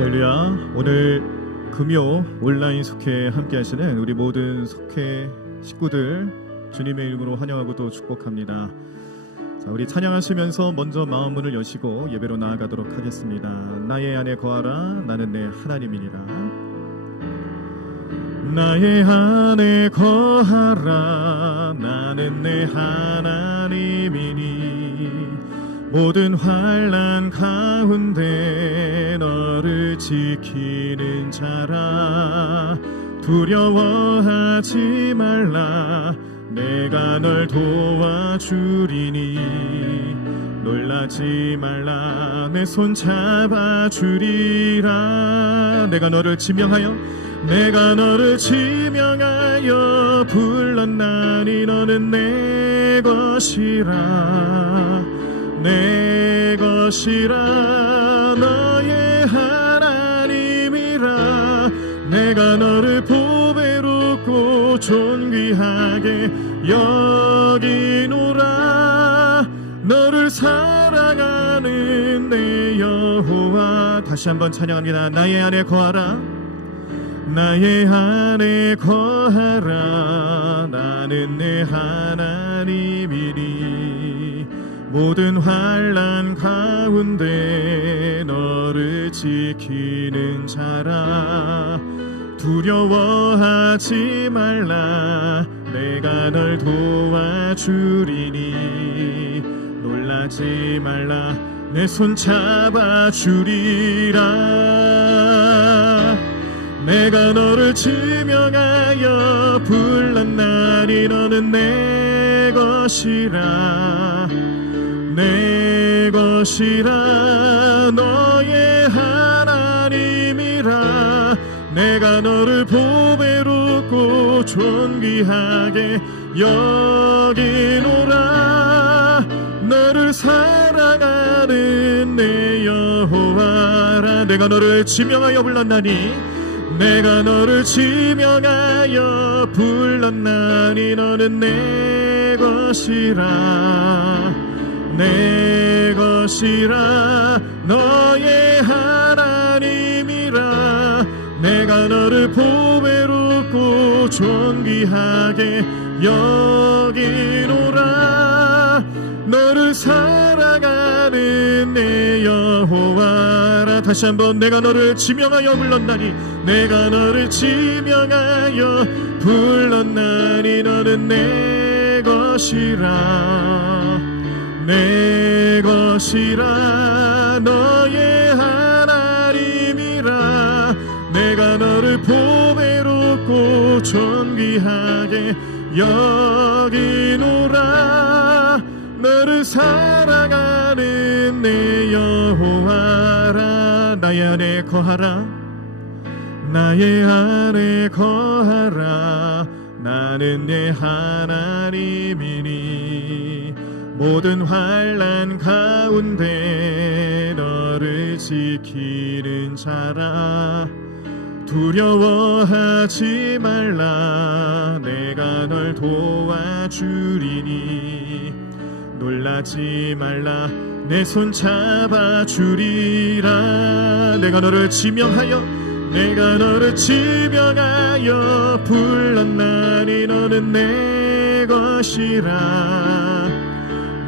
할렐루야. 오늘 금요 온라인 속회 함께 하시는 우리 모든 속회 식구들 주님의 이름으로 환영하고 또 축복합니다. 자, 우리 찬양하시면서 먼저 마음 문을 여시고 예배로 나아가도록 하겠습니다. 나의 안에 거하라, 나는 내 하나님이니라. 나의 안에 거하라, 나는 내 하나님이니. 모든 환난 가운데 너를 지키는 자라. 두려워하지 말라, 내가 널 도와주리니. 놀라지 말라, 내 손 잡아주리라. 내가 너를 지명하여 불렀나니 너는 내 것이라. 내 것이라, 너의 하나님이라. 내가 너를 보배롭고 존귀하게 여기노라. 너를 사랑하는 내 여호와. 다시 한번 찬양합니다. 나의 안에 거하라, 나의 안에 거하라, 나는 내 하나님이니. 모든 환난 가운데 너를 지키는 자라. 두려워하지 말라, 내가 널 도와주리니. 놀라지 말라, 내 손 잡아주리라. 내가 너를 지명하여 불렀나니 너는 내 것이라. 내 것이라, 너의 하나님이라. 내가 너를 보배롭고 존귀하게 여기노라. 너를 사랑하는 내 여호와라. 내가 너를 지명하여 불렀나니, 내가 너를 지명하여 불렀나니 너는 내 것이라. 내 것이라, 너의 하나님이라. 내가 너를 보배롭고 존귀하게 여기노라. 너를 사랑하는 내 여호와라. 다시 한번 내가 너를 지명하여 불렀나니, 내가 너를 지명하여 불렀나니 너는 내 것이라. 내 것이라, 너의 하나님이라. 내가 너를 보배롭고 존귀하게 여기노라. 너를 사랑하는 내 여호와라. 나의 안에 거하라, 나의 안에 거하라, 나는 내 하나님이니. 모든 환난 가운데 너를 지키는 자라. 두려워하지 말라, 내가 널 도와주리니. 놀라지 말라, 내 손 잡아주리라. 내가 너를 지명하여 불렀나니 너는 내 것이라.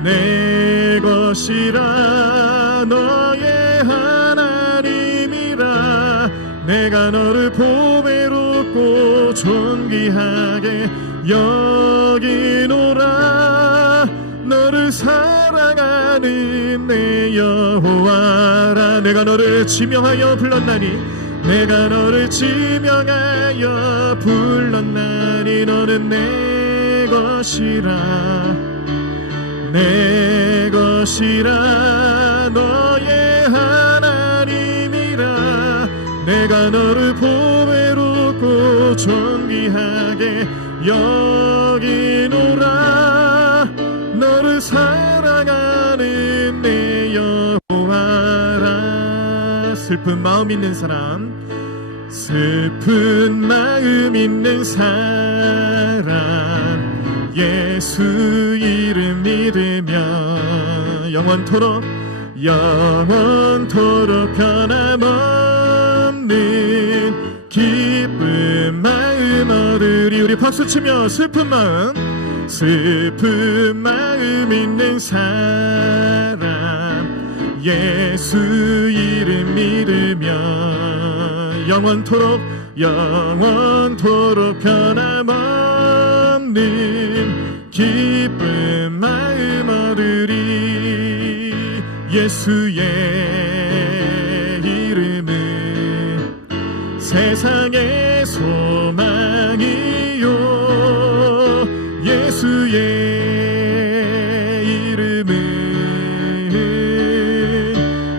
내 것이라, 너의 하나님이라. 내가 너를 보배롭고 존귀하게 여기노라. 너를 사랑하는 내 여호와라. 내가 너를 지명하여 불렀나니, 내가 너를 지명하여 불렀나니 너는 내 것이라. 내 것이라, 너의 하나님이라. 내가 너를 보배롭고 존귀하게 여기노라. 너를 사랑하는 내 여호와라. 슬픈 마음 있는 사람, 슬픈 마음 있는 사람, 예수 이름 믿으며 영원토록 변함없 우리 박수치며 슬픈 마음 있는 사람 예수 이름 믿으면 영원토록 변함없는 기쁜 마음 얻으리. 예수의 이름은 세상의 소망이요 예수의 이름은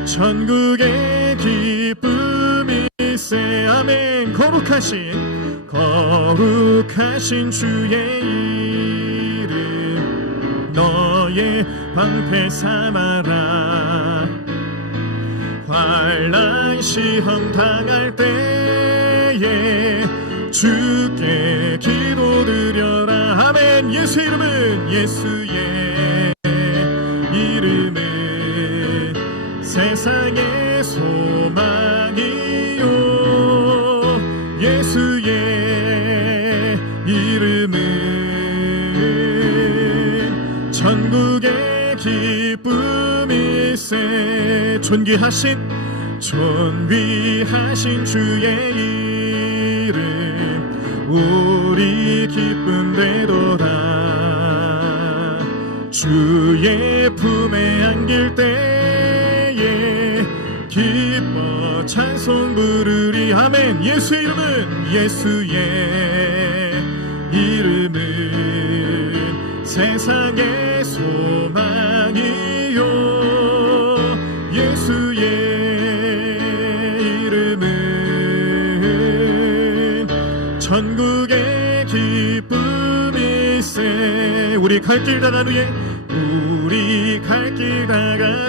전국의 기쁨일세. 아멘. 거룩하신 주의 이름 너의 방패 삼아라. 환난 시험 당할 때에 주께 기도드려라. 아멘. 예수의 이름은 세상의 소망이요 예수의 이름은 전국의 기쁨일세. 존귀하신 주의 이름 우리 기쁨 되도다. 주의 품에 안길 때에 기뻐 찬송 부르리. 아멘. 예수의 이름은 세상의 소망이요 예수의 이름은 전국의 기쁨일세. 우리 갈 길 다간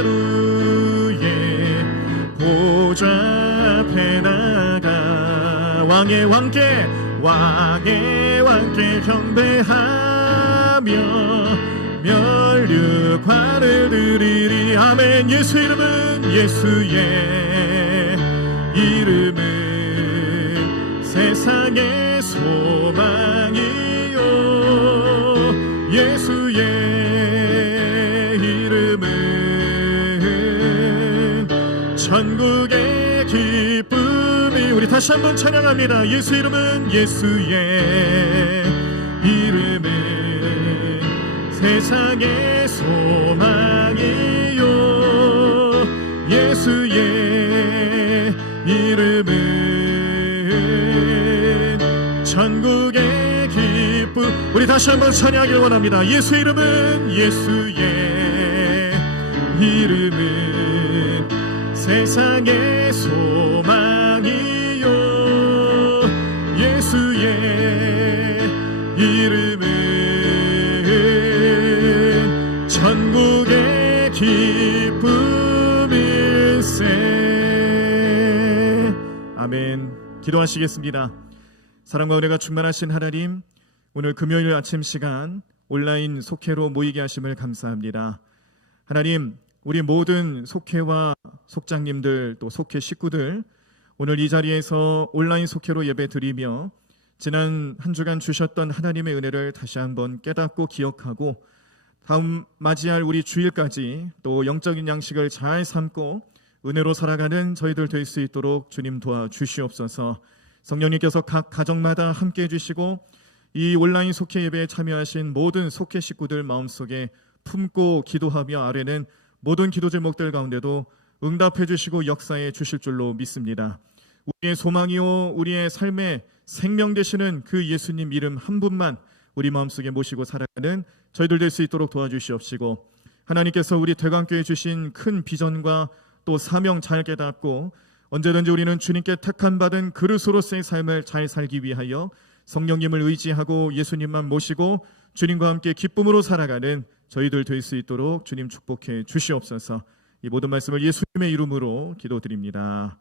후에 보좌 앞에 나가 왕의 왕께 경배하며 멸류관을 드리리. 아멘. 예수의 이름은 세상의 소망이요 예수의 이름은 전국의 기쁨이. 우리 다시 한번 찬양합니다. 예수의 이름은 세상의 소망이요 예수의 이름은 전국의 기쁨. 우리 다시 한번 찬양하길 원합니다. 예수의 이름은 세상의 소망이요 예수의 이름은 전국의 기쁨일세. 아멘. 기도하시겠습니다. 사랑과 은혜가 충만하신 하나님, 오늘 금요일 아침 시간 온라인 속회로 모이게 하심을 감사합니다. 하나님, 우리 모든 속회와 속장님들 또 속회 식구들 오늘 이 자리에서 온라인 속회로 예배 드리며 지난 한 주간 주셨던 하나님의 은혜를 다시 한번 깨닫고 기억하고 다음 맞이할 우리 주일까지 또 영적인 양식을 잘 삼고 은혜로 살아가는 저희들 될 수 있도록 주님 도와주시옵소서. 성령님께서 각 가정마다 함께해 주시고 이 온라인 속회 예배에 참여하신 모든 속회 식구들 마음속에 품고 기도하며 아뢰는 모든 기도 제목들 가운데도 응답해 주시고 역사해 주실 줄로 믿습니다. 우리의 소망이요 우리의 삶의 생명 되시는 그 예수님 이름 한 분만 우리 마음속에 모시고 살아가는 저희들 될 수 있도록 도와주시옵시고, 하나님께서 우리 대광교회 주신 큰 비전과 또 사명 잘 깨닫고 언제든지 우리는 주님께 택한 받은 그릇으로서의 삶을 잘 살기 위하여 성령님을 의지하고 예수님만 모시고 주님과 함께 기쁨으로 살아가는 저희들 될 수 있도록 주님 축복해 주시옵소서. 이 모든 말씀을 예수님의 이름으로 기도드립니다.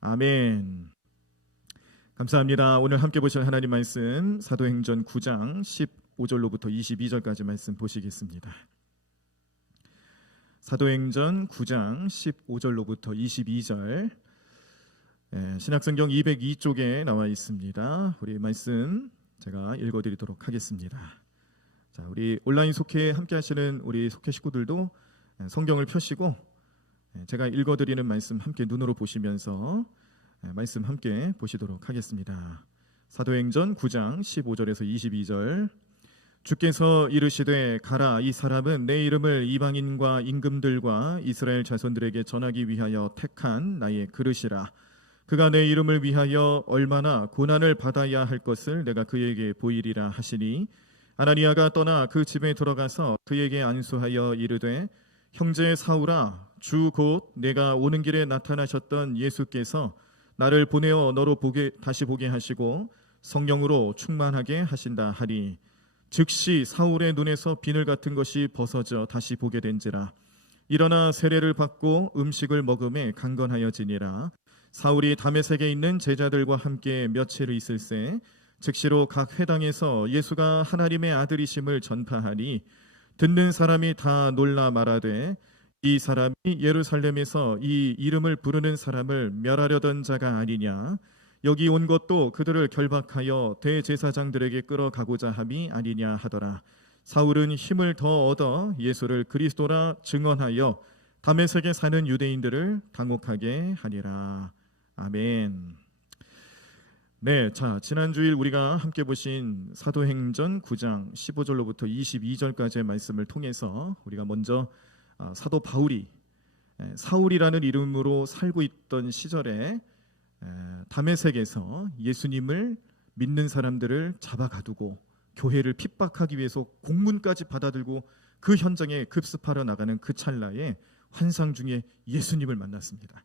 아멘. 감사합니다. 오늘 함께 보실 하나님 말씀 사도행전 9장 15절로부터 22절까지 말씀 보시겠습니다. 사도행전 9장 15절로부터 22절, 신약성경 202쪽에 나와 있습니다. 우리 말씀 제가 읽어드리도록 하겠습니다. 자, 우리 온라인 속회에 함께하시는 우리 속회 식구들도 성경을 펴시고 제가 읽어드리는 말씀 함께 눈으로 보시면서 말씀 함께 보시도록 하겠습니다. 사도행전 9장 15절에서 22절. 주께서 이르시되 가라, 이 사람은 내 이름을 이방인과 임금들과 이스라엘 자손들에게 전하기 위하여 택한 나의 그릇이라. 그가 내 이름을 위하여 얼마나 고난을 받아야 할 것을 내가 그에게 보이리라 하시니, 아나니아가 떠나 그 집에 들어가서 그에게 안수하여 이르되, 형제 사울아, 주 곧 내가 오는 길에 나타나셨던 예수께서 나를 보내어 너로 다시 보게 하시고 성령으로 충만하게 하신다 하리. 즉시 사울의 눈에서 비늘 같은 것이 벗어져 다시 보게 된지라. 일어나 세례를 받고 음식을 먹음에 강건하여지니라. 사울이 다메섹에 있는 제자들과 함께 며칠 있을새 즉시로 각 회당에서 예수가 하나님의 아들이심을 전파하니, 듣는 사람이 다 놀라 말하되, 이 사람이 예루살렘에서 이 이름을 부르는 사람을 멸하려던 자가 아니냐. 여기 온 것도 그들을 결박하여 대제사장들에게 끌어가고자 함이 아니냐 하더라. 사울은 힘을 더 얻어 예수를 그리스도라 증언하여 다메섹에 사는 유대인들을 당혹하게 하니라. 아멘. 네, 자, 지난 주일 우리가 함께 보신 사도행전 9장 15절로부터 22절까지의 말씀을 통해서 우리가 먼저 사도 바울이 사울이라는 이름으로 살고 있던 시절에 다메섹에서 예수님을 믿는 사람들을 잡아가두고 교회를 핍박하기 위해서 공문까지 받아들고 그 현장에 급습하러 나가는 그 찰나에 환상 중에 예수님을 만났습니다.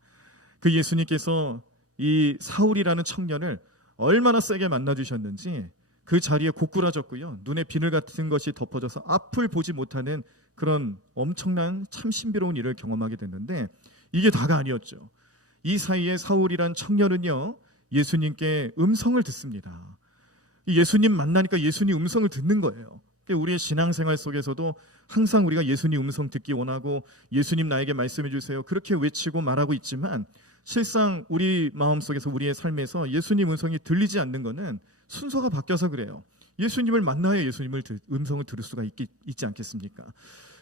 그 예수님께서 이 사울이라는 청년을 얼마나 세게 만나주셨는지 그 자리에 고꾸라졌고요, 눈에 비늘 같은 것이 덮어져서 앞을 보지 못하는 그런 엄청난 참 신비로운 일을 경험하게 됐는데, 이게 다가 아니었죠. 이 사이에 사울이란 청년은요, 예수님께 음성을 듣습니다. 예수님 만나니까 예수님 음성을 듣는 거예요. 우리의 신앙생활 속에서도 항상 우리가 예수님 음성 듣기 원하고 예수님 나에게 말씀해 주세요 그렇게 외치고 말하고 있지만, 실상 우리 마음속에서 우리의 삶에서 예수님 음성이 들리지 않는 것은 순서가 바뀌어서 그래요. 예수님을 만나야 예수님을 음성을 들을 수가 있지 않겠습니까?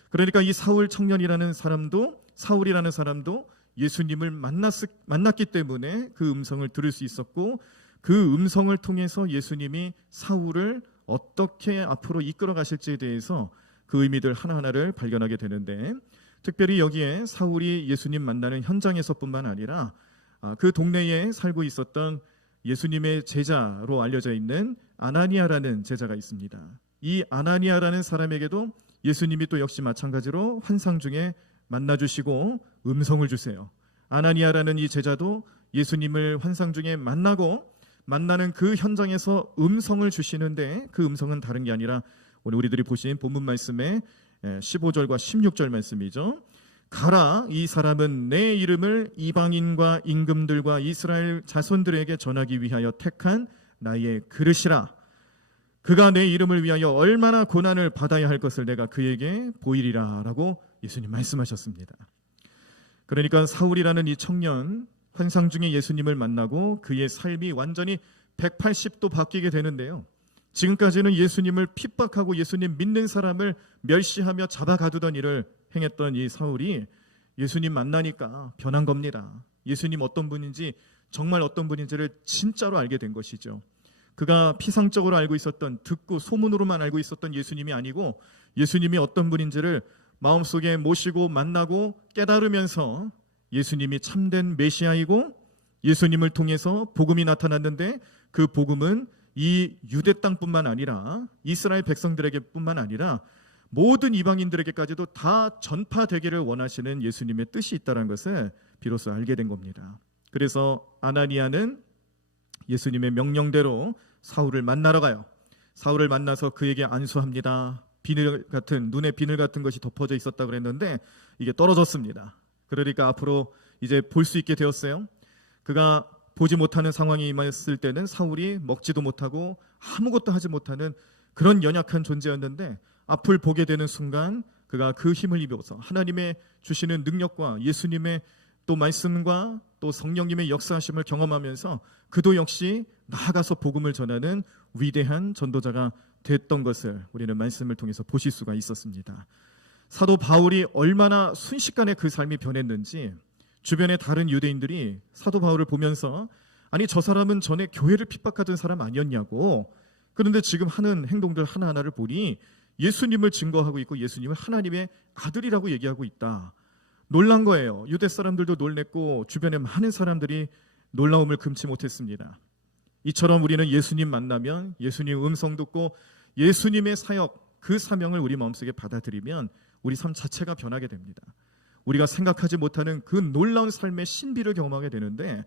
그러니까 이 사울이라는 사람도 예수님을 만났기 때문에 그 음성을 들을 수 있었고, 그 음성을 통해서 예수님이 사울을 어떻게 앞으로 이끌어 가실지에 대해서 그 의미들 하나하나를 발견하게 되는데, 특별히 여기에 사울이 예수님 만나는 현장에서뿐만 아니라 그 동네에 살고 있었던 예수님의 제자로 알려져 있는 아나니아라는 제자가 있습니다. 이 아나니아라는 사람에게도 예수님이 또 역시 마찬가지로 환상 중에 만나주시고 음성을 주세요. 아나니아라는 이 제자도 예수님을 환상 중에 만나는 그 현장에서 음성을 주시는데, 그 음성은 다른 게 아니라 오늘 우리들이 보신 본문 말씀의 15절과 16절 말씀이죠. 가라, 이 사람은 내 이름을 이방인과 임금들과 이스라엘 자손들에게 전하기 위하여 택한 나의 그릇이라. 그가 내 이름을 위하여 얼마나 고난을 받아야 할 것을 내가 그에게 보이리라 라고 예수님 말씀하셨습니다. 그러니까 사울이라는 이 청년, 환상 중에 예수님을 만나고 그의 삶이 완전히 180도 바뀌게 되는데요, 지금까지는 예수님을 핍박하고 예수님 믿는 사람을 멸시하며 잡아가두던 일을 행했던 이 사울이 예수님 만나니까 변한 겁니다. 예수님 어떤 분인지, 정말 어떤 분인지를 진짜로 알게 된 것이죠. 그가 피상적으로 알고 있었던, 듣고 소문으로만 알고 있었던 예수님이 아니고, 예수님이 어떤 분인지를 마음속에 모시고 만나고 깨달으면서 예수님이 참된 메시아이고, 예수님을 통해서 복음이 나타났는데, 그 복음은 이 유대 땅뿐만 아니라 이스라엘 백성들에게 뿐만 아니라 모든 이방인들에게까지도 다 전파되기를 원하시는 예수님의 뜻이 있다는 것을 비로소 알게 된 겁니다. 그래서 아나니아는 예수님의 명령대로 사울을 만나러 가요. 사울을 만나서 그에게 안수합니다. 눈에 비늘 같은 것이 덮어져 있었다고 그랬는데 이게 떨어졌습니다. 그러니까 앞으로 이제 볼 수 있게 되었어요. 그가 보지 못하는 상황이 임했을 때는 사울이 먹지도 못하고 아무것도 하지 못하는 그런 연약한 존재였는데, 앞을 보게 되는 순간 그가 그 힘을 입어서 하나님의 주시는 능력과 예수님의 또 말씀과 또 성령님의 역사하심을 경험하면서 그도 역시 나아가서 복음을 전하는 위대한 전도자가 됐던 것을 우리는 말씀을 통해서 보실 수가 있었습니다. 사도 바울이 얼마나 순식간에 그 삶이 변했는지 주변의 다른 유대인들이 사도 바울을 보면서 아니 저 사람은 전에 교회를 핍박하던 사람 아니었냐고, 그런데 지금 하는 행동들 하나하나를 보니 예수님을 증거하고 있고 예수님을 하나님의 아들이라고 얘기하고 있다. 놀란 거예요. 유대 사람들도 놀랬고 주변의 많은 사람들이 놀라움을 금치 못했습니다. 이처럼 우리는 예수님 만나면 예수님 음성 듣고 예수님의 사역, 그 사명을 우리 마음속에 받아들이면 우리 삶 자체가 변하게 됩니다. 우리가 생각하지 못하는 그 놀라운 삶의 신비를 경험하게 되는데,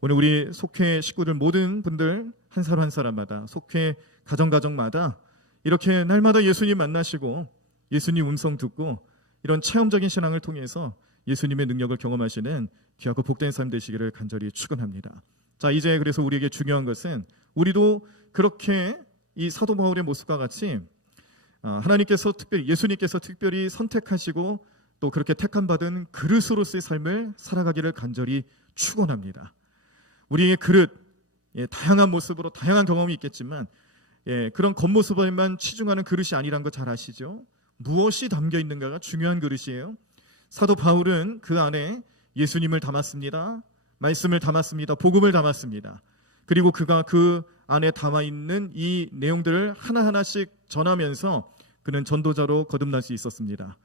오늘 우리 속회 식구들 모든 분들 한 사람 한 사람마다, 속회 가정마다 이렇게 날마다 예수님 만나시고 예수님 음성 듣고 이런 체험적인 신앙을 통해서 예수님의 능력을 경험하시는 귀하고 복된 삶 되시기를 간절히 축원합니다. 자, 이제 그래서 우리에게 중요한 것은 우리도 그렇게 이 사도 바울의 모습과 같이 하나님께서 특별히, 예수님께서 특별히 선택하시고 또 그렇게 택함 받은 그릇으로서의 삶을 살아가기를 간절히 축원합니다. 우리의 그릇, 다양한 모습으로 다양한 경험이 있겠지만 그런 겉모습에만 치중하는 그릇이 아니란 거 잘 아시죠? 무엇이 담겨 있는가가 중요한 그릇이에요. 사도 바울은 그 안에 예수님을 담았습니다. 말씀을 담았습니다. 복음을 담았습니다. 그리고 그가 그 안에 담아 있는 이 내용들을 하나하나씩 전하면서 그는 전도자로 거듭날 수 있었습니다.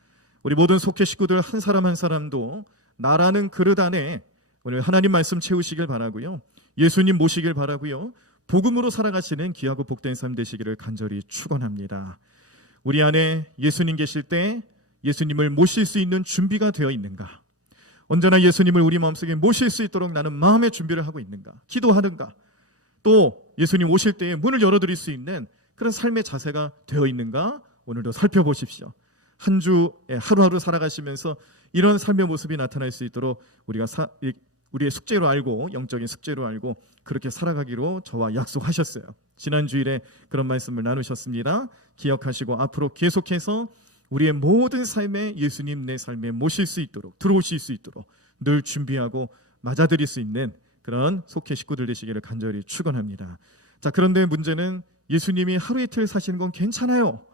우리 모든 속회 식구들 한 사람 한 사람도 나라는 그릇 안에 오늘 하나님 말씀 채우시길 바라고요. 예수님 모시길 바라고요. 복음으로 살아가시는 귀하고 복된 삶 되시기를 간절히 축원합니다. 우리 안에 예수님 계실 때 예수님을 모실 수 있는 준비가 되어 있는가? 언제나 예수님을 우리 마음속에 모실 수 있도록 나는 마음의 준비를 하고 있는가? 기도하는가? 또 예수님 오실 때에 문을 열어드릴 수 있는 그런 삶의 자세가 되어 있는가? 오늘도 살펴보십시오. 한 주 하루하루 살아가시면서 이런 삶의 모습이 나타날 수 있도록 우리가 우리의 숙제로 알고, 영적인 숙제로 알고 그렇게 살아가기로 저와 약속하셨어요. 지난 주일에 그런 말씀을 나누셨습니다. 기억하시고 앞으로 계속해서 우리의 모든 삶에 예수님 내 삶에 모실 수 있도록, 들어오실 수 있도록 늘 준비하고 맞아들일 수 있는 그런 속회 식구들 되시기를 간절히 축원합니다. 자, 그런데 문제는 예수님이 하루 이틀 사시는 건 괜찮아요.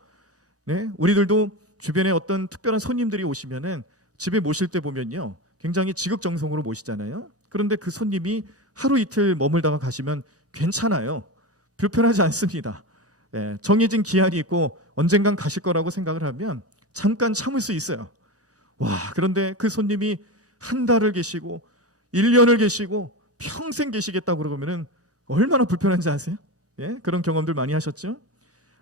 네, 우리들도 주변에 어떤 특별한 손님들이 오시면은 집에 모실 때 보면요, 굉장히 지극정성으로 모시잖아요. 그런데 그 손님이 하루 이틀 머물다가 가시면 괜찮아요. 불편하지 않습니다. 네, 정해진 기한이 있고 언젠간 가실 거라고 생각을 하면 잠깐 참을 수 있어요. 와, 그런데 그 손님이 한 달을 계시고 1년을 계시고 평생 계시겠다고 그러면은 얼마나 불편한지 아세요? 예? 그런 경험들 많이 하셨죠?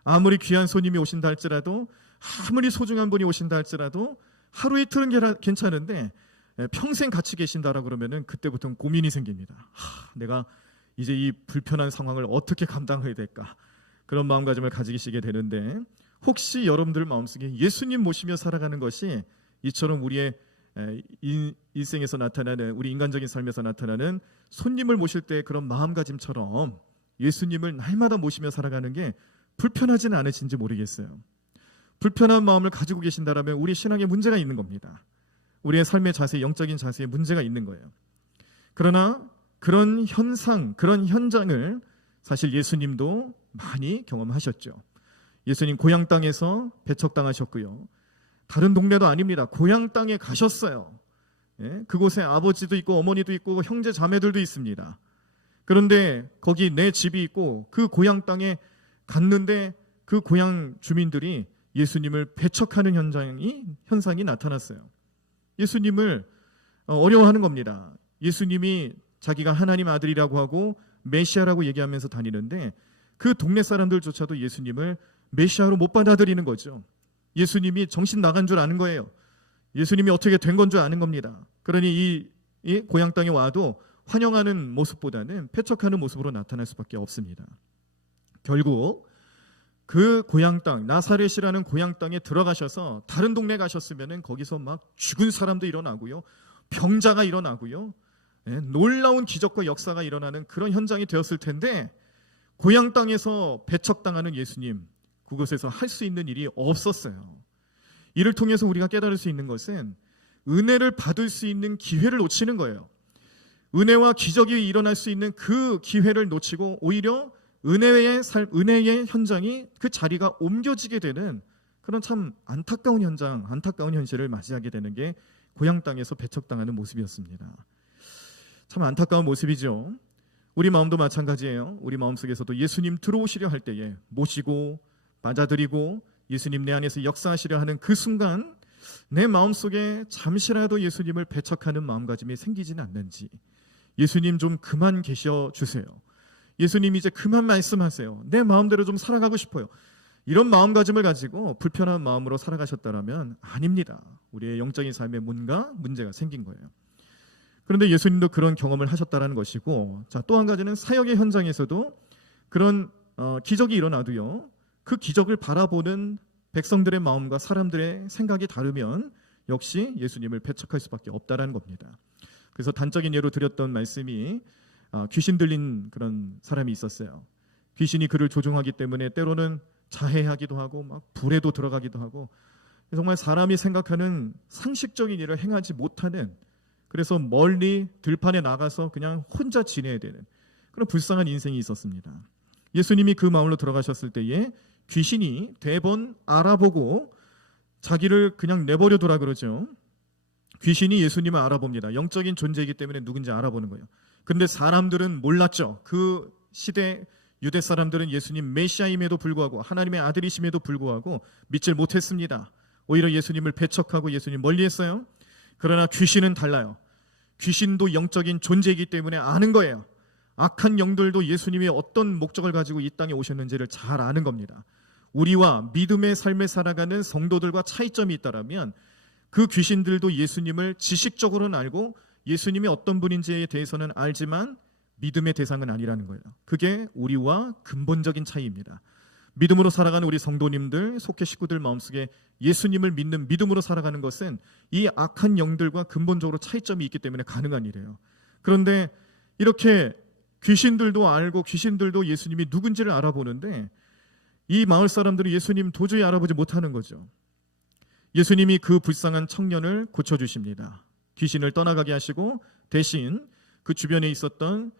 아무리 귀한 손님이 오신다 할지라도, 아무리 소중한 분이 오신다 할지라도 하루 이틀은 괜찮은데 평생 같이 계신다라고 그러면은 그때부터는 고민이 생깁니다. 내가 이제 이 불편한 상황을 어떻게 감당해야 될까? 그런 마음가짐을 가지시게 되는데, 혹시 여러분들 마음속에 예수님 모시며 살아가는 것이 이처럼 우리의 일생에서 나타나는, 우리 인간적인 삶에서 나타나는 손님을 모실 때 그런 마음가짐처럼 예수님을 날마다 모시며 살아가는 게 불편하지는 않으신지 모르겠어요. 불편한 마음을 가지고 계신다라면 우리 신앙에 문제가 있는 겁니다. 우리의 삶의 자세, 영적인 자세에 문제가 있는 거예요. 그러나 그런 현상, 그런 현장을 사실 예수님도 많이 경험하셨죠. 예수님 고향 땅에서 배척당하셨고요. 다른 동네도 아닙니다. 고향 땅에 가셨어요. 예? 그곳에 아버지도 있고 어머니도 있고 형제 자매들도 있습니다. 그런데 거기 내 집이 있고 그 고향 땅에 갔는데 그 고향 주민들이 예수님을 배척하는 현상이 나타났어요. 예수님을 어려워하는 겁니다. 예수님이 자기가 하나님 아들이라고 하고 메시아라고 얘기하면서 다니는데 그 동네 사람들조차도 예수님을 메시아로 못 받아들이는 거죠. 예수님이 정신 나간 줄 아는 거예요. 예수님이 어떻게 된 건 줄 아는 겁니다. 그러니 이 고향 땅에 와도 환영하는 모습보다는 배척하는 모습으로 나타날 수밖에 없습니다. 결국 그 고향 땅, 나사렛이라는 고향 땅에 들어가셔서 다른 동네 가셨으면은 거기서 막 죽은 사람도 일어나고요, 병자가 일어나고요, 놀라운 기적과 역사가 일어나는 그런 현장이 되었을 텐데, 고향 땅에서 배척당하는 예수님, 그곳에서 할 수 있는 일이 없었어요. 이를 통해서 우리가 깨달을 수 있는 것은 은혜를 받을 수 있는 기회를 놓치는 거예요. 은혜와 기적이 일어날 수 있는 그 기회를 놓치고 오히려 은혜의 현장이 그 자리가 옮겨지게 되는 그런 참 안타까운 현장, 안타까운 현실을 맞이하게 되는 게 고향 땅에서 배척당하는 모습이었습니다. 참 안타까운 모습이죠. 우리 마음도 마찬가지예요. 우리 마음속에서도 예수님 들어오시려 할 때에 모시고 맞아들이고 예수님 내 안에서 역사하시려 하는 그 순간 내 마음속에 잠시라도 예수님을 배척하는 마음가짐이 생기지는 않는지, 예수님 좀 그만 계셔 주세요, 예수님 이제 그만 말씀하세요, 내 마음대로 좀 살아가고 싶어요, 이런 마음가짐을 가지고 불편한 마음으로 살아가셨다면 아닙니다. 우리의 영적인 삶에 뭔가 문제가 생긴 거예요. 그런데 예수님도 그런 경험을 하셨다는 것이고, 자, 또 한 가지는 사역의 현장에서도 그런 기적이 일어나도요, 그 기적을 바라보는 백성들의 마음과 사람들의 생각이 다르면 역시 예수님을 배척할 수밖에 없다라는 겁니다. 그래서 단적인 예로 드렸던 말씀이 귀신 들린 그런 사람이 있었어요. 귀신이 그를 조종하기 때문에 때로는 자해하기도 하고 막 불에도 들어가기도 하고, 정말 사람이 생각하는 상식적인 일을 행하지 못하는, 그래서 멀리 들판에 나가서 그냥 혼자 지내야 되는 그런 불쌍한 인생이 있었습니다. 예수님이 그 마을로 들어가셨을 때에 귀신이 대번 알아보고 자기를 그냥 내버려 두라 그러죠. 귀신이 예수님을 알아봅니다. 영적인 존재이기 때문에 누군지 알아보는 거예요. 그런데 사람들은 몰랐죠. 그 시대 유대 사람들은 예수님 메시아임에도 불구하고, 하나님의 아들이심에도 불구하고 믿질 못했습니다. 오히려 예수님을 배척하고 예수님 멀리했어요. 그러나 귀신은 달라요. 귀신도 영적인 존재이기 때문에 아는 거예요. 악한 영들도 예수님이 어떤 목적을 가지고 이 땅에 오셨는지를 잘 아는 겁니다. 우리와 믿음의 삶을 살아가는 성도들과 차이점이 있다면 그 귀신들도 예수님을 지식적으로는 알고 예수님이 어떤 분인지에 대해서는 알지만 믿음의 대상은 아니라는 거예요. 그게 우리와 근본적인 차이입니다. 믿음으로 살아가는 우리 성도님들, 속회 식구들 마음속에 예수님을 믿는 믿음으로 살아가는 것은 이 악한 영들과 근본적으로 차이점이 있기 때문에 가능한 일이에요. 그런데 이렇게 귀신들도 알고 귀신들도 예수님이 누군지를 알아보는데 이 마을 사람들이 예수님 도저히 알아보지 못하는 거죠. 예수님이 그 불쌍한 청년을 고쳐주십니다. 귀신을 떠나가게 하시고 대신 그 주변에 있었던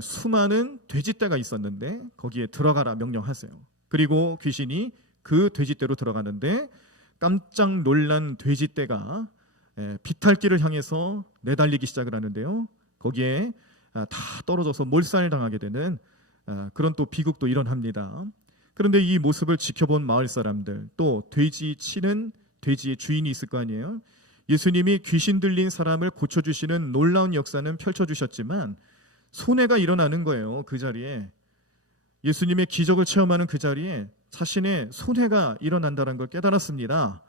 수많은 돼지떼가 있었는데 거기에 들어가라 명령하세요. 그리고 귀신이 그 돼지떼로 들어가는데 깜짝 놀란 돼지떼가 비탈길을 향해서 내달리기 시작을 하는데요, 거기에 다 떨어져서 몰살당하게 되는 그런 또 비극도 일어납니다. 그런데 이 모습을 지켜본 마을 사람들, 또 돼지 치는 돼지의 주인이 있을 거 아니에요. 예수님이 귀신 들린 사람을 고쳐주시는 놀라운 역사는 펼쳐주셨지만 손해가 일어나는 거예요. 그 자리에 예수님의 기적을 체험하는 그 자리에 자신의 손해가 일어난다는 걸 깨달았습니다.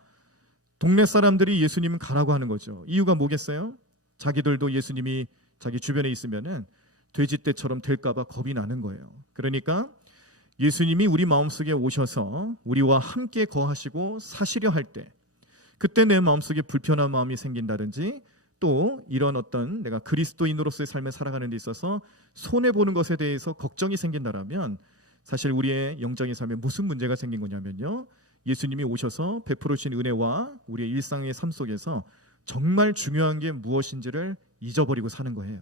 동네 사람들이 예수님은 가라고 하는 거죠. 이유가 뭐겠어요? 자기들도 예수님이 자기 주변에 있으면은 돼지떼처럼 될까 봐 겁이 나는 거예요. 그러니까 예수님이 우리 마음속에 오셔서 우리와 함께 거하시고 사시려 할 때, 그때 내 마음속에 불편한 마음이 생긴다든지 또 이런 어떤 내가 그리스도인으로서의 삶을 살아가는 데 있어서 손해보는 것에 대해서 걱정이 생긴다면 사실 우리의 영적인 삶에 무슨 문제가 생긴 거냐면요, 예수님이 오셔서 베풀어 주신 은혜와 우리의 일상의 삶 속에서 정말 중요한 게 무엇인지를 잊어버리고 사는 거예요.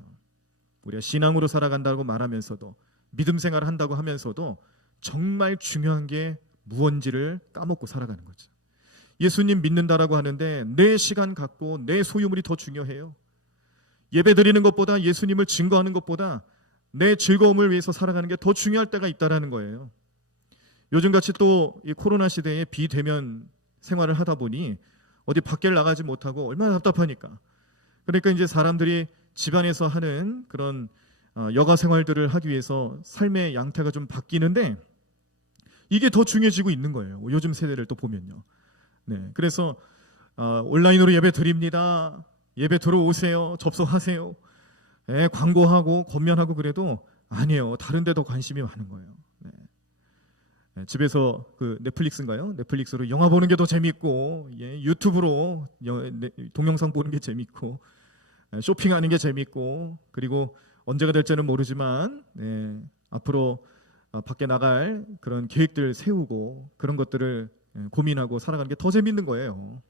우리가 신앙으로 살아간다고 말하면서도 믿음 생활을 한다고 하면서도 정말 중요한 게 무언지를 까먹고 살아가는 거죠. 예수님 믿는다라고 하는데 내 시간 갖고 내 소유물이 더 중요해요. 예배 드리는 것보다 예수님을 증거하는 것보다 내 즐거움을 위해서 살아가는 게 더 중요할 때가 있다라는 거예요. 요즘같이 또 이 코로나 시대에 비대면 생활을 하다 보니 어디 밖에 나가지 못하고 얼마나 답답하니까, 그러니까 이제 사람들이 집안에서 하는 그런 여가 생활들을 하기 위해서 삶의 양태가 좀 바뀌는데 이게 더 중요해지고 있는 거예요. 요즘 세대를 또 보면요. 네, 그래서 온라인으로 예배 드립니다. 예배 들어오세요. 접속하세요. 네, 광고하고 권면하고 그래도 아니에요. 다른 데 더 관심이 많은 거예요. 네. 네, 집에서 그 넷플릭스인가요? 넷플릭스로 영화 보는 게 더 재밌고, 예, 유튜브로 동영상 보는 게 재밌고, 쇼핑하는 게 재밌고, 그리고 언제가 될지는 모르지만 앞으로 밖에 나갈 그런 계획들 세우고 그런 것들을 고민하고 살아가는 게 더 재밌는 거예요.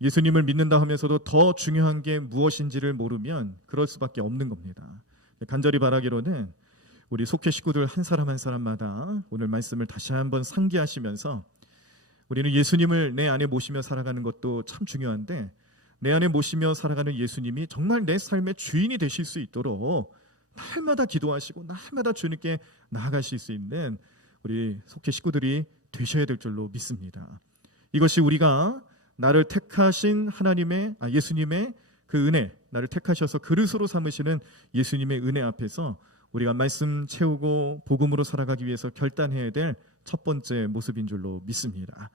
예수님을 믿는다 하면서도 더 중요한 게 무엇인지를 모르면 그럴 수밖에 없는 겁니다. 간절히 바라기로는 우리 속회 식구들 한 사람 한 사람마다 오늘 말씀을 다시 한번 상기하시면서 우리는 예수님을 내 안에 모시며 살아가는 것도 참 중요한데 내 안에 모시며 살아가는 예수님이 정말 내 삶의 주인이 되실 수 있도록 날마다 기도하시고 날마다 주님께 나아가실 수 있는 우리 속회 식구들이 되셔야 될 줄로 믿습니다. 이것이 우리가 나를 택하신 예수님의 그 은혜, 나를 택하셔서 그릇으로 삼으시는 예수님의 은혜 앞에서 우리가 말씀 채우고 복음으로 살아가기 위해서 결단해야 될 첫 번째 모습인 줄로 믿습니다.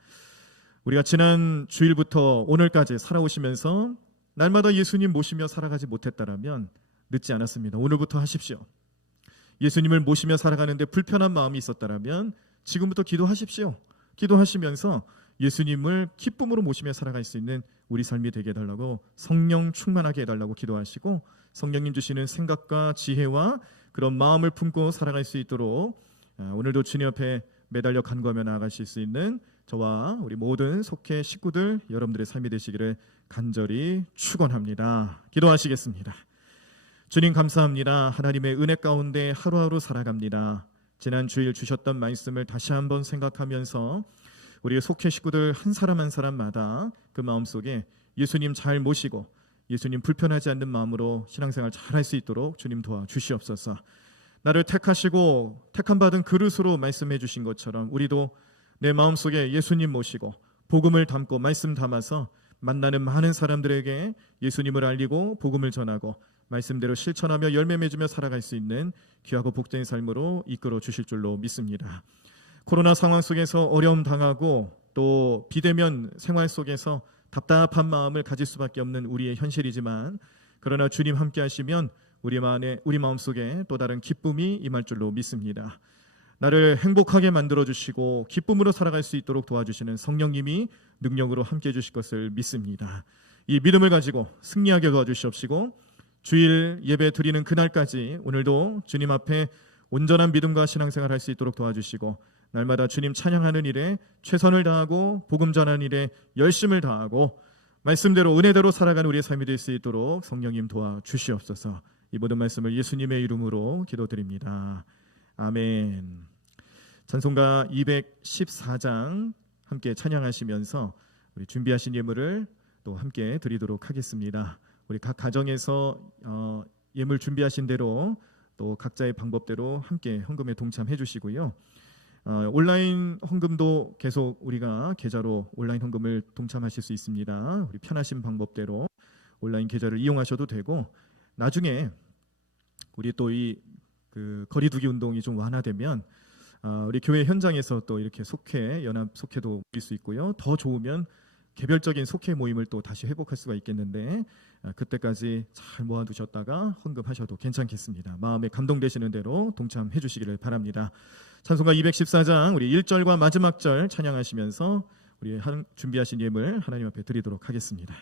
우리가 지난 주일부터 오늘까지 살아오시면서 날마다 예수님 모시며 살아가지 못했다라면 늦지 않았습니다. 오늘부터 하십시오. 예수님을 모시며 살아가는데 불편한 마음이 있었다라면 지금부터 기도하십시오. 기도하시면서 예수님을 기쁨으로 모시며 살아갈 수 있는 우리 삶이 되게 해달라고, 성령 충만하게 해달라고 기도하시고 성령님 주시는 생각과 지혜와 그런 마음을 품고 살아갈 수 있도록 오늘도 주님 앞에 매달려 간구하며 나아가실 수 있는 저와 우리 모든 속회 식구들 여러분들의 삶이 되시기를 간절히 축원합니다. 기도하시겠습니다. 주님 감사합니다. 하나님의 은혜 가운데 하루하루 살아갑니다. 지난 주일 주셨던 말씀을 다시 한번 생각하면서 우리 속회 식구들 한 사람 한 사람마다 그 마음속에 예수님 잘 모시고 예수님 불편하지 않는 마음으로 신앙생활 잘할 수 있도록 주님 도와주시옵소서. 나를 택하시고 택함받은 그릇으로 말씀해 주신 것처럼 우리도 내 마음속에 예수님 모시고 복음을 담고 말씀 담아서 만나는 많은 사람들에게 예수님을 알리고 복음을 전하고 말씀대로 실천하며 열매 맺으며 살아갈 수 있는 귀하고 복된 삶으로 이끌어 주실 줄로 믿습니다. 코로나 상황 속에서 어려움 당하고 또 비대면 생활 속에서 답답한 마음을 가질 수밖에 없는 우리의 현실이지만 그러나 주님 함께 하시면 우리 마음속에 또 다른 기쁨이 임할 줄로 믿습니다. 나를 행복하게 만들어주시고 기쁨으로 살아갈 수 있도록 도와주시는 성령님이 능력으로 함께 해주실 것을 믿습니다. 이 믿음을 가지고 승리하게 도와주시옵시고 주일 예배 드리는 그날까지 오늘도 주님 앞에 온전한 믿음과 신앙생활 할 수 있도록 도와주시고 날마다 주님 찬양하는 일에 최선을 다하고 복음 전하는 일에 열심을 다하고 말씀대로 은혜대로 살아가는 우리의 삶이 될 수 있도록 성령님 도와주시옵소서. 이 모든 말씀을 예수님의 이름으로 기도드립니다. 아멘. 찬송가 214장 함께 찬양하시면서 우리 준비하신 예물을 또 함께 드리도록 하겠습니다. 우리 각 가정에서 예물 준비하신 대로 또 각자의 방법대로 함께 헌금에 동참해 주시고요. 온라인 헌금도 계속 우리가 계좌로 온라인 헌금을 동참하실 수 있습니다. 우리 편하신 방법대로 온라인 계좌를 이용하셔도 되고 나중에 우리 또 이 거리두기 운동이 좀 완화되면 우리 교회 현장에서 또 이렇게 속회 연합 속회도 모일 수 있고요. 더 좋으면 개별적인 속회 모임을 또 다시 회복할 수가 있겠는데 그때까지 잘 모아두셨다가 헌금하셔도 괜찮겠습니다. 마음에 감동되시는 대로 동참해 주시기를 바랍니다. 찬송가 214장 우리 1절과 마지막 절 찬양하시면서 우리 준비하신 예물 하나님 앞에 드리도록 하겠습니다.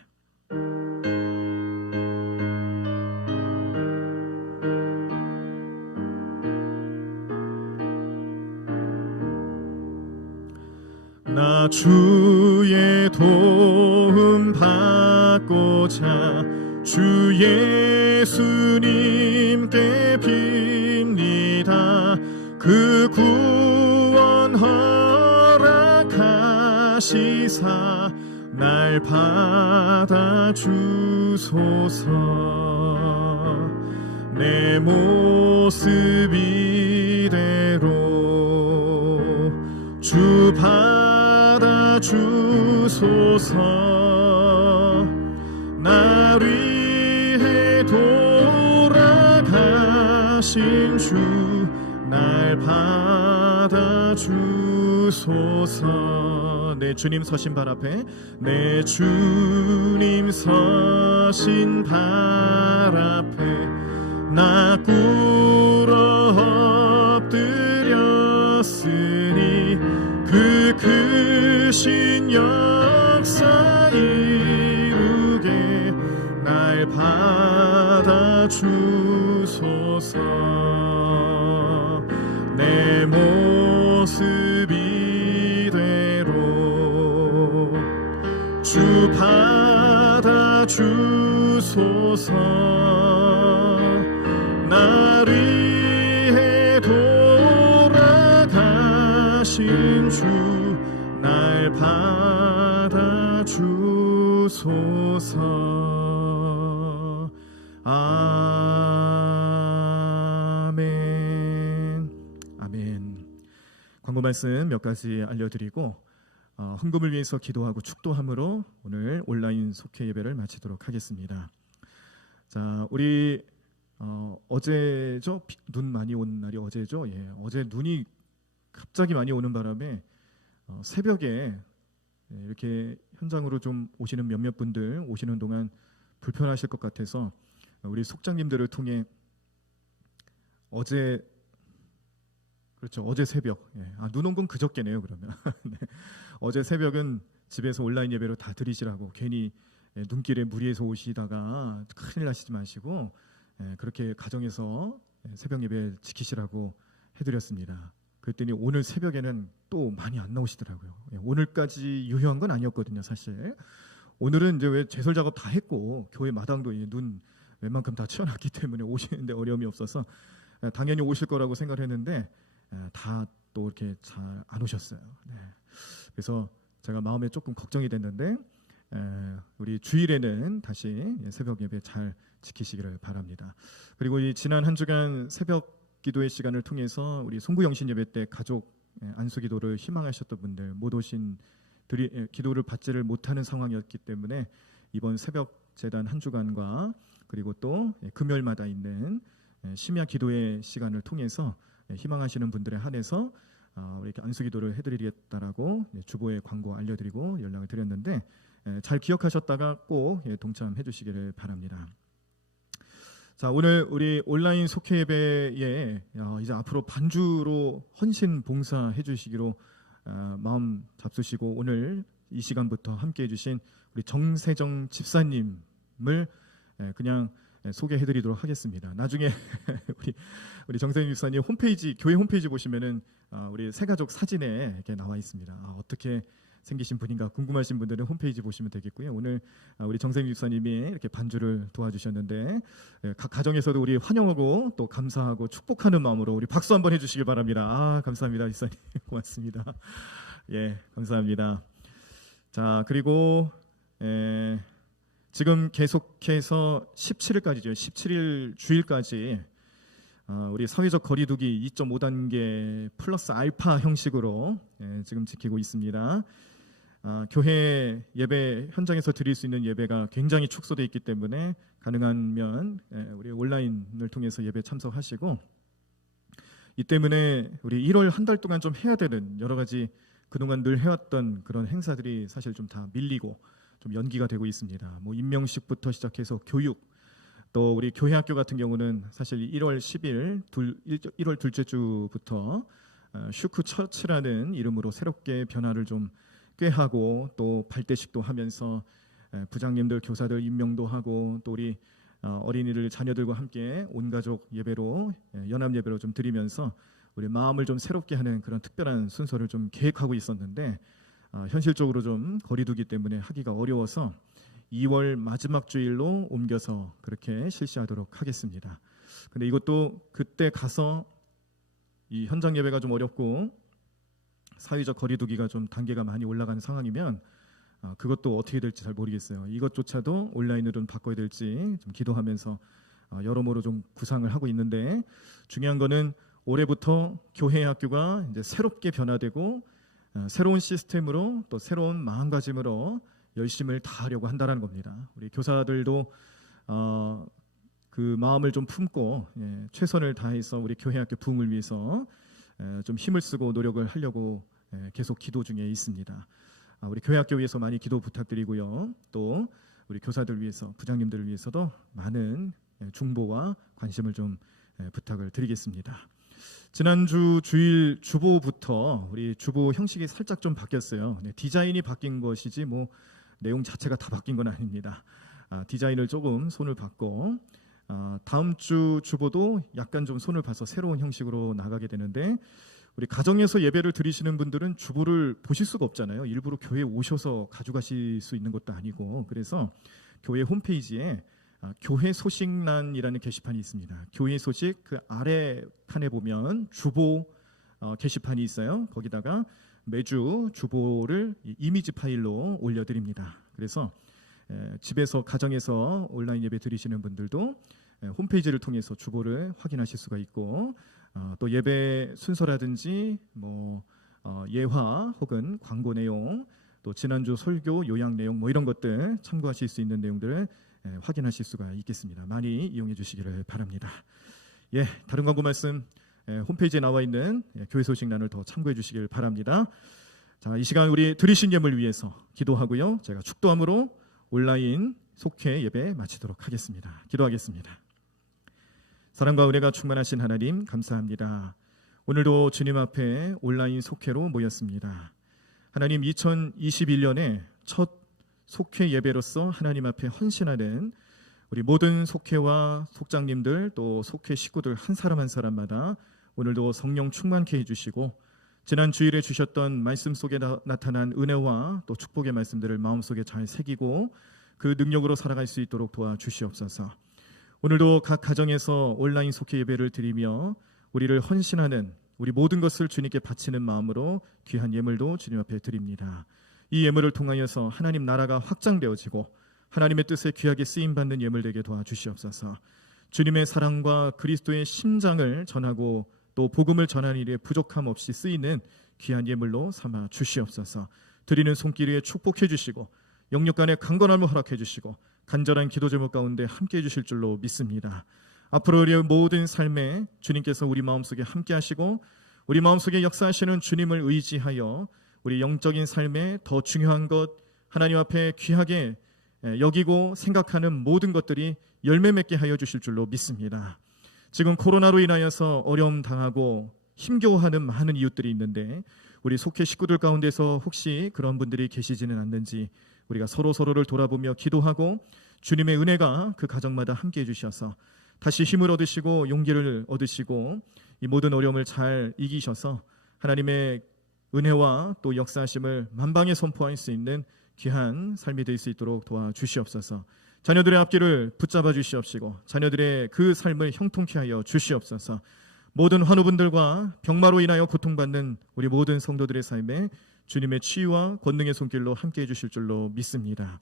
나 주의 도움 받고자 주 예수님께 빕니다. 그 구원 허락하시사 날 받아주소서. 내 모습 이대로 주 받아주소서. 날 위해 돌아가신 주 날 받아주소서. 내 주님 서신 발 앞에 내 주님 서신 발 앞에 나 꿇어 엎드렸으니 그 크신 역사 이루게 날 받아주소서. 내 모습 이대로 주 받아주소서. 날 위해 크신 주 날 받아주소서. 아멘. 아멘. 광고 말씀 몇 가지 알려드리고 헌금을 위해서 기도하고 축도함으로 오늘 온라인 속회 예배를 마치도록 하겠습니다. 자, 우리 어제죠? 눈 많이 온 날이 어제죠? 예, 어제 눈이 갑자기 많이 오는 바람에 새벽에 이렇게 현장으로 좀 오시는 몇몇 분들 오시는 동안 불편하실 것 같아서 우리 속장님들을 통해 어제 새벽, 눈 온 건 그저께네요. 그러면 네. 어제 새벽은 집에서 온라인 예배로 다 드리시라고, 괜히 눈길에 무리해서 오시다가 큰일 나시지 마시고 그렇게 가정에서 새벽 예배 지키시라고 해드렸습니다. 그랬더니 오늘 새벽에는 또 많이 안 나오시더라고요. 오늘까지 유효한 건 아니었거든요, 사실. 오늘은 이제 왜 제설 작업 다 했고 교회 마당도 눈 웬만큼 다 치워놨기 때문에 오시는데 어려움이 없어서 당연히 오실 거라고 생각을 했는데 다 또 이렇게 잘 안 오셨어요. 네. 그래서 제가 마음에 조금 걱정이 됐는데 우리 주일에는 다시 새벽 예배 잘 지키시기를 바랍니다. 그리고 이 지난 한 주간 새벽 기도의 시간을 통해서 우리 송구영신 예배 때 가족 안수 기도를 희망하셨던 분들 못 오신 기도를 받지를 못하는 상황이었기 때문에 이번 새벽 재단 한 주간과 그리고 또 금요일마다 있는 심야 기도의 시간을 통해서 희망하시는 분들에 한해서 이렇게 안수 기도를 해드리겠다라고 주보에 광고 알려드리고 연락을 드렸는데 잘 기억하셨다가 꼭 동참해 주시기를 바랍니다. 자, 오늘 우리 온라인 속회 예배에 이제 앞으로 반주로 헌신 봉사해 주시기로 마음 잡수시고 오늘 이 시간부터 함께해 주신 우리 정세정 집사님을 그냥 소개해드리도록 하겠습니다. 나중에 우리 정세정 집사님 홈페이지, 교회 홈페이지 보시면은 우리 새가족 사진에 이렇게 나와 있습니다. 어떻게 생기신 분인가 궁금하신 분들은 홈페이지 보시면 되겠고요. 오늘 우리 정세정 집사님이 이렇게 반주를 도와주셨는데 각 가정에서도 우리 환영하고 또 감사하고 축복하는 마음으로 우리 박수 한번 해주시길 바랍니다. 감사합니다, 집사님. 고맙습니다. 예, 감사합니다. 자, 그리고 지금 계속해서 17일까지죠. 17일 주일까지 우리 사회적 거리두기 2.5단계 플러스 알파 형식으로 지금 지키고 있습니다. 교회 예배 현장에서 드릴 수 있는 예배가 굉장히 축소되어 있기 때문에 가능하면 우리 온라인을 통해서 예배 참석하시고, 이 때문에 우리 1월 한 달 동안 좀 해야 되는 여러 가지 그동안 늘 해왔던 그런 행사들이 사실 좀 다 밀리고 좀 연기가 되고 있습니다. 뭐 임명식부터 시작해서 교육, 또 우리 교회 학교 같은 경우는 사실 1월 10일 1월 둘째 주부터 슈크 처치라는 이름으로 새롭게 변화를 좀 꾀하고 또 발대식도 하면서 부장님들, 교사들 임명도 하고 또 우리 어린이들, 자녀들과 함께 온 가족 예배로 연합 예배로 좀 드리면서 우리 마음을 좀 새롭게 하는 그런 특별한 순서를 좀 계획하고 있었는데 현실적으로 좀 거리두기 때문에 하기가 어려워서 2월 마지막 주일로 옮겨서 그렇게 실시하도록 하겠습니다. 근데 이것도 그때 가서 이 현장 예배가 좀 어렵고 사회적 거리두기가 좀 단계가 많이 올라가는 상황이면 그것도 어떻게 될지 잘 모르겠어요. 이것조차도 온라인으로 바꿔야 될지 좀 기도하면서 여러모로 좀 구상을 하고 있는데, 중요한 거는 올해부터 교회 학교가 이제 새롭게 변화되고 새로운 시스템으로 또 새로운 마음가짐으로 열심을 다하려고 한다는 겁니다. 우리 교사들도 그 마음을 좀 품고 최선을 다해서 우리 교회 학교 부흥을 위해서 좀 힘을 쓰고 노력을 하려고 계속 기도 중에 있습니다. 우리 교회 학교 위해서 많이 기도 부탁드리고요. 또 우리 교사들 위해서, 부장님들을 위해서도 많은 중보와 관심을 좀 부탁을 드리겠습니다. 지난주 주일 주보부터 우리 주보 형식이 살짝 좀 바뀌었어요. 디자인이 바뀐 것이지 뭐 내용 자체가 다 바뀐 건 아닙니다. 디자인을 조금 손을 봤고 다음 주 주보도 약간 좀 손을 봐서 새로운 형식으로 나가게 되는데, 우리 가정에서 예배를 드리시는 분들은 주보를 보실 수가 없잖아요. 일부러 교회에 오셔서 가져가실 수 있는 것도 아니고, 그래서 교회 홈페이지에 교회 소식란이라는 게시판이 있습니다. 교회 소식 그 아래 칸에 보면 주보 게시판이 있어요. 거기다가 매주 주보를 이미지 파일로 올려드립니다. 그래서 집에서 가정에서 온라인 예배 드리시는 분들도 홈페이지를 통해서 주보를 확인하실 수가 있고 또 예배 순서라든지 예화 혹은 광고 내용 또 지난주 설교 요약 내용 이런 것들 참고하실 수 있는 내용들을 확인하실 수가 있겠습니다. 많이 이용해 주시기를 바랍니다. 다른 광고 말씀 홈페이지에 나와 있는 교회 소식란을 더 참고해 주시길 바랍니다. 자, 이 시간 우리 드리신 예물 위해서 기도하고요. 제가 축도함으로 온라인 속회 예배 마치도록 하겠습니다. 기도하겠습니다. 사랑과 은혜가 충만하신 하나님 감사합니다. 오늘도 주님 앞에 온라인 속회로 모였습니다. 하나님 2021년에 첫 속회 예배로서 하나님 앞에 헌신하는 우리 모든 속회와 속장님들 또 속회 식구들 한 사람 한 사람마다 오늘도 성령 충만케 해주시고 지난 주일에 주셨던 말씀 속에 나타난 은혜와 또 축복의 말씀들을 마음속에 잘 새기고 그 능력으로 살아갈 수 있도록 도와주시옵소서. 오늘도 각 가정에서 온라인 속회 예배를 드리며 우리를 헌신하는 우리 모든 것을 주님께 바치는 마음으로 귀한 예물도 주님 앞에 드립니다. 이 예물을 통하여서 하나님 나라가 확장되어지고 하나님의 뜻에 귀하게 쓰임받는 예물 되게 도와주시옵소서. 주님의 사랑과 그리스도의 심장을 전하고 또 복음을 전하는 일에 부족함 없이 쓰이는 귀한 예물로 삼아 주시옵소서. 드리는 손길 위에 축복해 주시고 영육 간의 강건함을 허락해 주시고 간절한 기도 제목 가운데 함께해 주실 줄로 믿습니다. 앞으로 우리의 모든 삶에 주님께서 우리 마음속에 함께 하시고 우리 마음속에 역사하시는 주님을 의지하여 우리 영적인 삶에 더 중요한 것 하나님 앞에 귀하게 여기고 생각하는 모든 것들이 열매 맺게 하여 주실 줄로 믿습니다. 지금 코로나로 인하여서 어려움 당하고 힘겨워하는 많은 이웃들이 있는데 우리 속회 식구들 가운데서 혹시 그런 분들이 계시지는 않는지 우리가 서로를 돌아보며 기도하고 주님의 은혜가 그 가정마다 함께 해주셔서 다시 힘을 얻으시고 용기를 얻으시고 이 모든 어려움을 잘 이기셔서 하나님의 은혜와 또 역사하심을 만방에 선포할 수 있는 귀한 삶이 될 수 있도록 도와주시옵소서. 자녀들의 앞길을 붙잡아 주시옵시고 자녀들의 그 삶을 형통케 하여 주시옵소서. 모든 환우분들과 병마로 인하여 고통받는 우리 모든 성도들의 삶에 주님의 치유와 권능의 손길로 함께해 주실 줄로 믿습니다.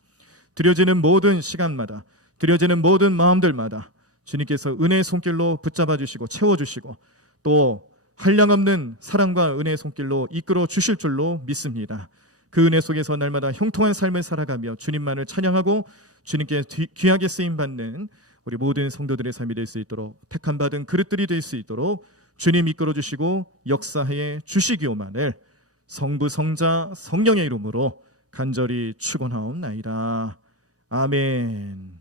드려지는 모든 시간마다 드려지는 모든 마음들마다 주님께서 은혜의 손길로 붙잡아 주시고 채워주시고 또 한량없는 사랑과 은혜의 손길로 이끌어 주실 줄로 믿습니다. 그 은혜 속에서 날마다 형통한 삶을 살아가며 주님만을 찬양하고 주님께 귀하게 쓰임받는 우리 모든 성도들의 삶이 될 수 있도록 택함받은 그릇들이 될 수 있도록 주님 이끌어 주시고 역사해 주시기오만을 성부 성자 성령의 이름으로 간절히 축원하옵나이다. 아멘.